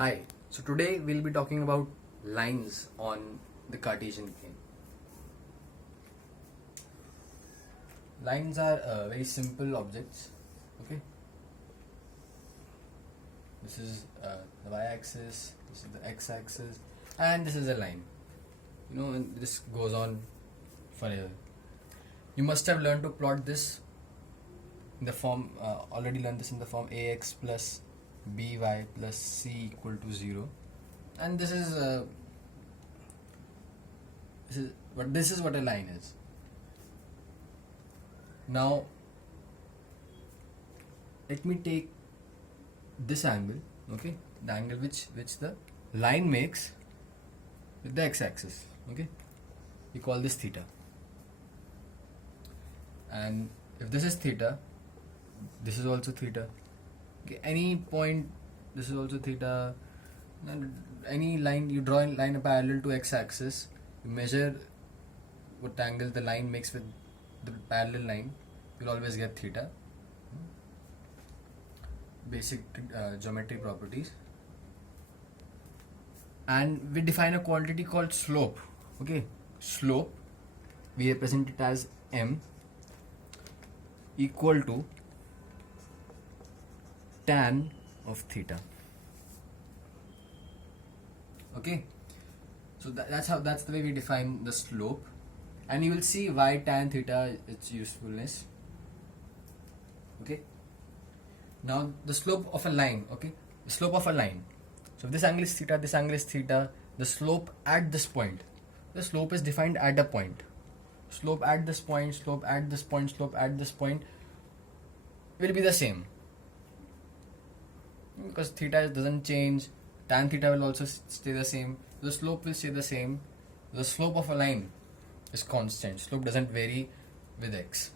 Hi, so today we'll be talking about lines on the Cartesian plane. Lines are very simple objects, okay? This is the y-axis, this is the x-axis, and this is a line. And this goes on forever. You must have learned to plot this in the form, already learned this in the form ax plus by plus c equal to 0, and this is what a line is. Now let me take this angle, okay, the angle which the line makes with the x-axis, okay. We call this theta, and if this is theta, this is also theta. Okay, any point, this is also theta, and any line you draw in line parallel to x-axis, you measure what angle the line makes with the parallel line, you'll always get theta. Basic geometry properties. And we define a quantity called slope. Okay, slope, we represent it as m equal to tan of theta. Okay, so that's the way we define the slope, and you will see why tan theta, its usefulness. Okay, now the slope of a line, okay, the slope of a line. So if this angle is theta, this angle is theta, the slope at this point, the slope is defined at a point. Slope at this point, slope at this point, slope at this point will be the same, because theta doesn't change. Tan theta will also stay the same. The slope will stay the same. The slope of a line is constant. Slope doesn't vary with x.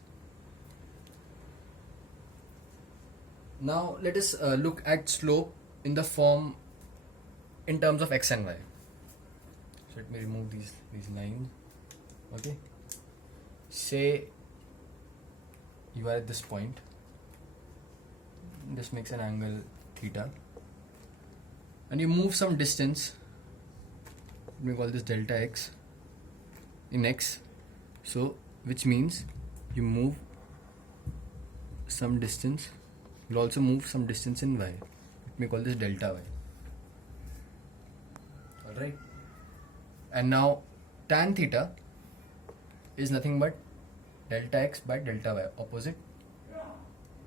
Now let us look at slope in the form in terms of x and y. So let me remove these lines. Okay. Say you are at this point. This makes an angle theta, and you move some distance. Let me call this delta x in x. So which means you move some distance. You'll also move some distance in y. Let me call this delta y. Alright. And now tan theta is nothing but delta x by delta y, opposite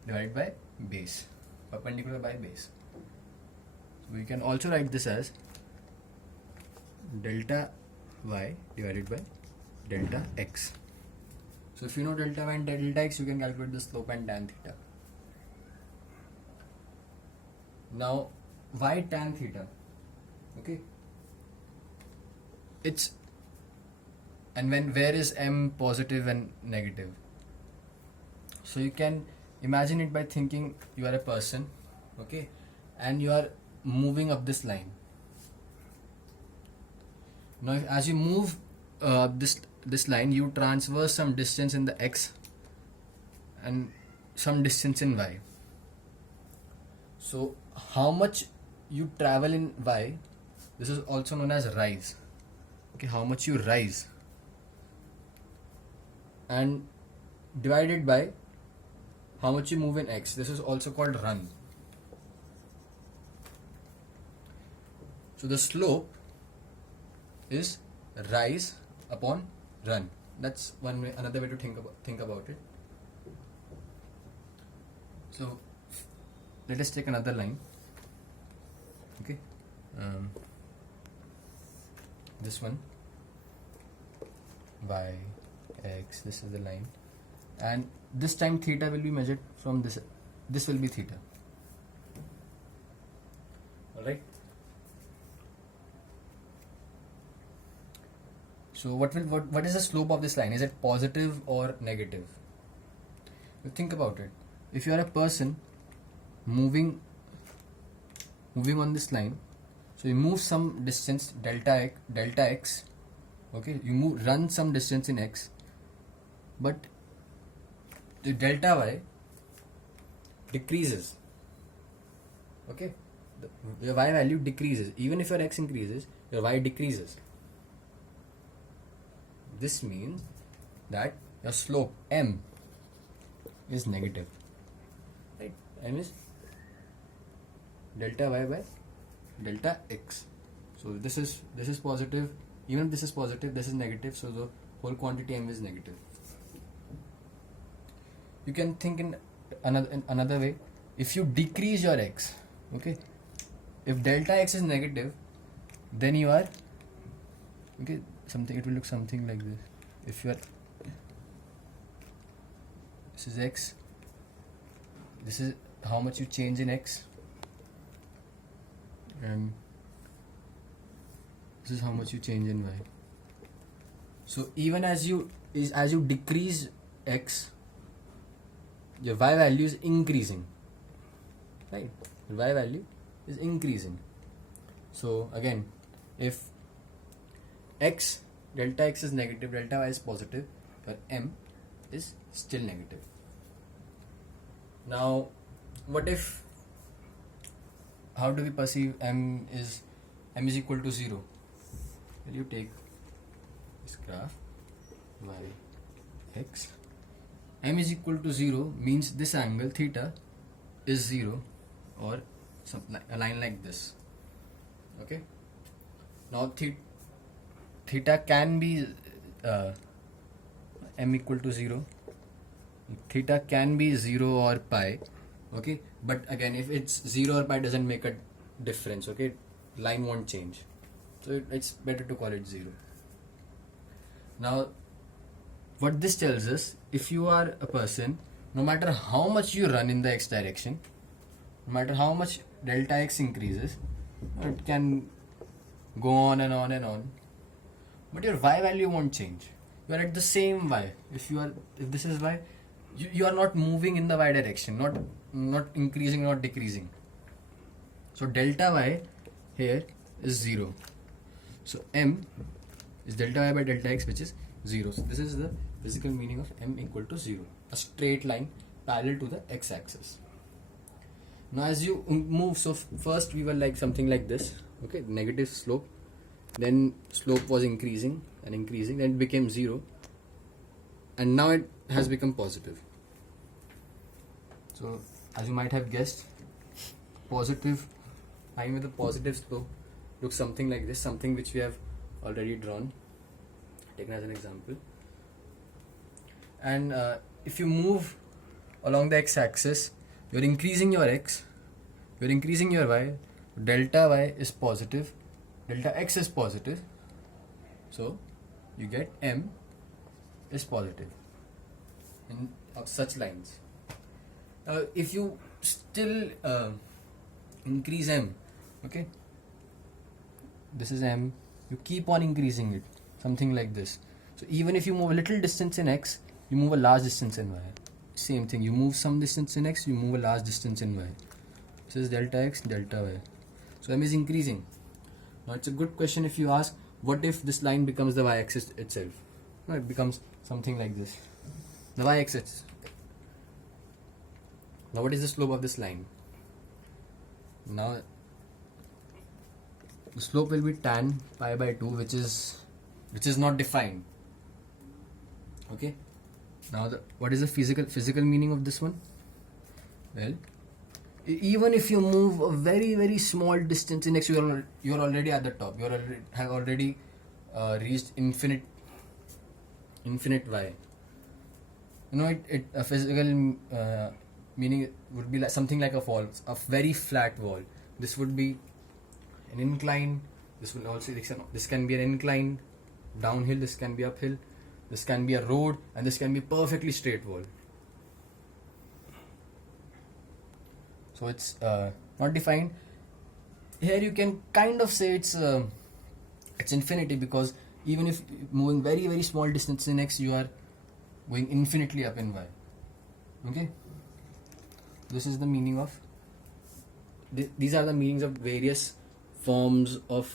divided by base, perpendicular by base. So we can also write this as delta y divided by delta x. So if you know delta y and delta x, you can calculate the slope and tan theta. Now why tan theta? Okay, it's, and where is m positive and negative? So you can imagine it by thinking you are a person, okay, and you are moving up this line. Now as you move this line, you transverse some distance in the x and some distance in y. So how much you travel in y, this is also known as rise. Okay, how much you rise, and divided by how much you move in x, this is also called run. So the slope is rise upon run. That's one way, another way to think about it. So let us take another line. Okay, this one, y, x, this is the line, and this time theta will be measured from this. This will be theta. Alright. So what is the slope of this line? Is it positive or negative? You think about it. If you are a person moving on this line, so you move some distance delta x, okay, you run some distance in x, but the delta y decreases, okay, your y value decreases. Even if your x increases, your y decreases. This means that your slope m is negative, right? M is delta y by delta x. So this is positive. Even if this is positive, this is negative. So the whole quantity m is negative. You can think in another way. If you decrease your x, okay, if delta x is negative, then you are, okay, it will look something like this. If you are, this is x, this is how much you change in x, and this is how much you change in y. So even as you decrease x, your y value is increasing, right? Your y value is increasing. So again, if delta x is negative, delta y is positive, your m is still negative. Now, how do we perceive m is equal to 0? Will you take this graph, y, x, m is equal to 0 means this angle theta is 0, or a line like this, okay? Now theta can be m equal to 0, theta can be 0 or pi, okay? But again, if it's 0 or pi, doesn't make a difference, okay? Line won't change, so it's better to call it 0. Now what this tells us, if you are a person, no matter how much you run in the x direction, no matter how much delta x increases, it can go on and on and on, but your y value won't change. You are at the same y. If this is y, you are not moving in the y direction, not increasing, not decreasing. So delta y here is 0. So m is delta y by delta x, which is 0. So this is the physical meaning of m equal to 0, a straight line parallel to the x-axis. Now as you move, so first we were like something like this, okay, negative slope, then slope was increasing and increasing, then it became 0, and now it has become positive. So as you might have guessed, positive line with a positive slope looks something like this, something which we have already drawn, taken as an example. And if you move along the x-axis, you're increasing your x, you're increasing your y, delta y is positive, delta x is positive, so you get m is positive in such lines. If you still increase m, okay, this is m, you keep on increasing it, something like this. So even if you move a little distance in x, you move a large distance in y. Same thing, you move some distance in x, you move a large distance in y. This is delta x, delta y. So m is increasing. Now it's a good question if you ask, what if this line becomes the y-axis itself? No, it becomes something like this, the y-axis. Now what is the slope of this line? Now the slope will be tan pi by 2, which is not defined, okay? Now what is the physical meaning of this one? Well, even if you move a very, very small distance in x, you're already at the top. You have already reached infinite y. You know, a physical meaning would be like something like a wall, a very flat wall. This would be an incline. This can be an incline, downhill. This can be uphill. This can be a road, and this can be perfectly straight wall. So it's not defined. Here you can kind of say it's infinity, because even if moving very, very small distance in x, you are going infinitely up in y. Okay. This is the meaning of. These are the meanings of various forms of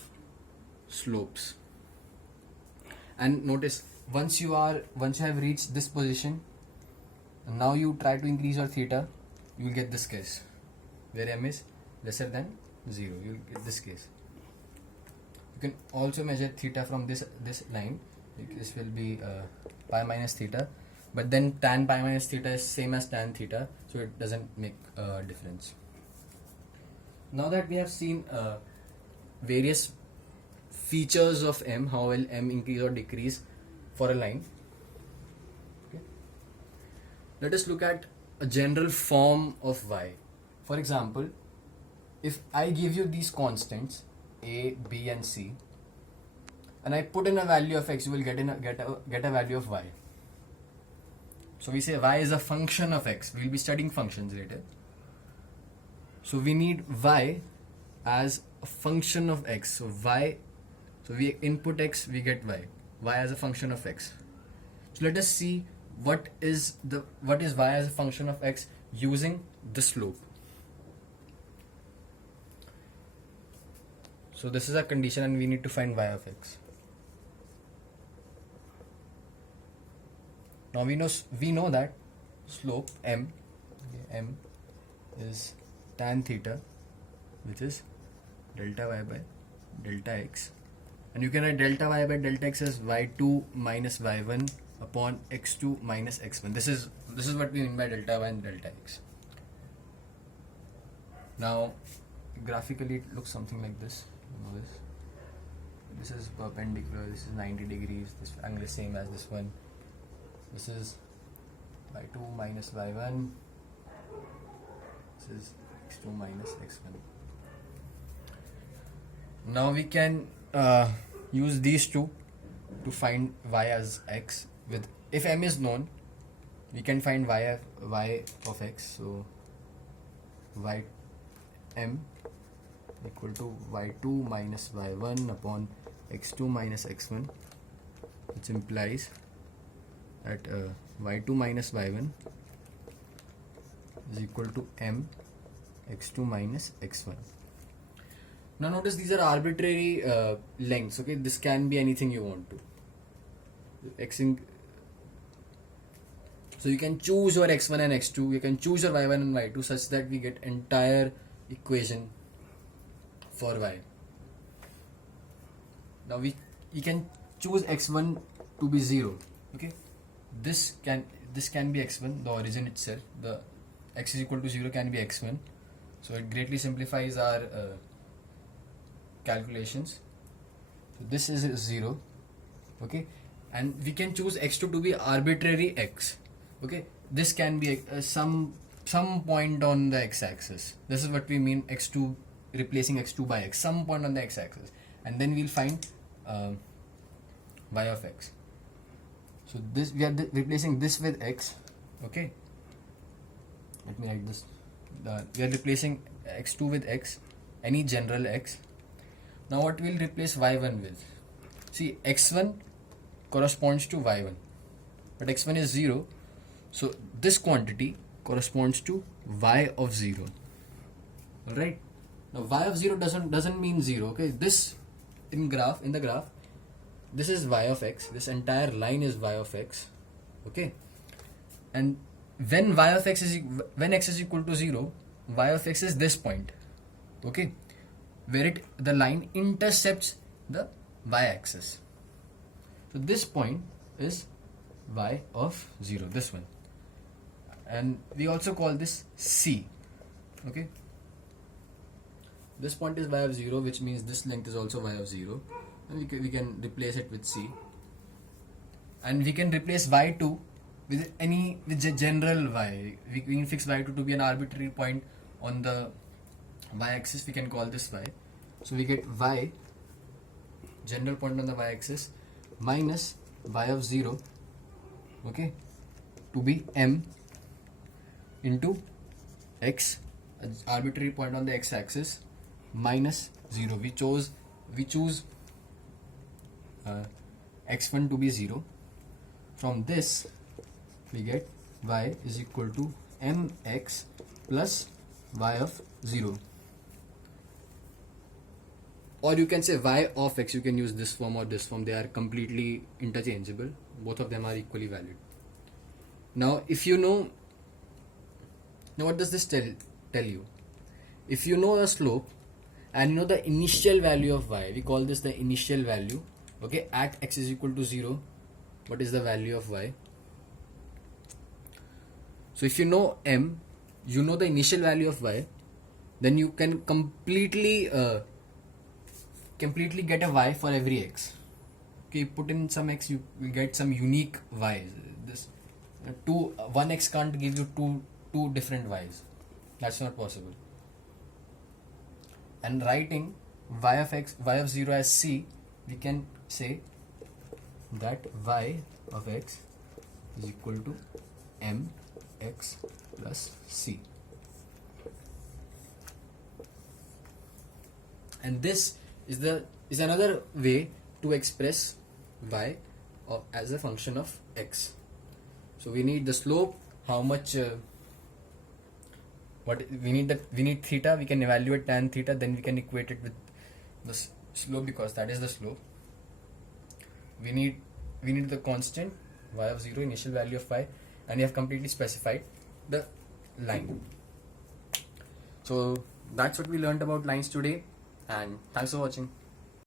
slopes. And notice, once you have reached this position, and now you try to increase your theta, you will get this case where m is lesser than 0. You get this case. You can also measure theta from this line. This will be pi minus theta, but then tan pi minus theta is same as tan theta, so it doesn't make a difference. Now that we have seen various features of m, how will m increase or decrease for a line, okay, let us look at a general form of y. For example, if I give you these constants a, b and c, and I put in a value of x, you will get a value of y. So we say y is a function of x. We will be studying functions later. So we need y as a function of x. So we input x, we get y as a function of x. So let us see what is y as a function of x using the slope. So this is a condition, and we need to find y of x. Now we know that slope m is tan theta, which is delta y by delta x, and you can write delta y by delta x as y2 minus y1 upon x2 minus x1. This is what we mean by delta y and delta x. Now graphically it looks something like this. You know this is perpendicular, this is 90 degrees, this angle is same as this one. This is y2 minus y1, this is x2 minus x1. Now we can use these two to find y as x. With if m is known, we can find y of x. So y m equal to y2 minus y1 upon x2 minus x1, which implies that y2 minus y1 is equal to m x2 minus x1. Now notice these are arbitrary lengths. Okay, this can be anything you want to. So you can choose your x1 and x2. You can choose your y1 and y2 such that we get entire equation for y. Now we can choose x1 to be 0. Okay, this can be x1, the origin itself. The x is equal to 0 can be x1. So it greatly simplifies our calculations. So this is 0. Okay, and we can choose x2 to be arbitrary x. Okay, this can be some point on the x-axis. This is what we mean x2 replacing x2 by x, some point on the x-axis, and then we'll find y of x. So this we are replacing this with x. Okay, let me write this. We are replacing x2 with x, any general x. Now what we'll replace y1 with? See, x1 corresponds to y1, but x1 is 0, so this quantity corresponds to y of 0. Alright, now y of 0 doesn't mean 0. Okay, this in the graph, this is y of x, this entire line is y of x. Okay, and when x is equal to 0, y of x is this point. Okay, where the line intercepts the y-axis. So this point is y of 0, this one, and we also call this C. Okay, this point is y of 0, which means this length is also y of 0, and we can replace it with C, and we can replace y2 with general y. We can fix y2 to be an arbitrary point on the y-axis. We can call this y. So we get y, general point on the y-axis, minus y of 0, okay, to be m into x, an arbitrary point on the x-axis, minus 0. We choose x1 to be 0. From this we get y is equal to mx plus y of 0. Or you can say y of x. You can use this form or this form. They are completely interchangeable. Both of them are equally valid. Now if you know, now what does this tell you? If you know a slope, and you know the initial value of y, we call this the initial value. Okay, at x is equal to 0, what is the value of y? So if you know m, you know the initial value of y, then you can completely get a y for every x. Okay, put in some x, you will get some unique y's. This one x can't give you two different y's. That's not possible. And writing y of 0 as c, we can say that y of x is equal to mx plus c. And this is another way to express y as a function of x. So we need the slope, how much we need theta, we can evaluate tan theta, then we can equate it with the slope because that is the slope. We need the constant y of 0, initial value of y, and we have completely specified the line. So that's what we learned about lines today, and thanks for watching.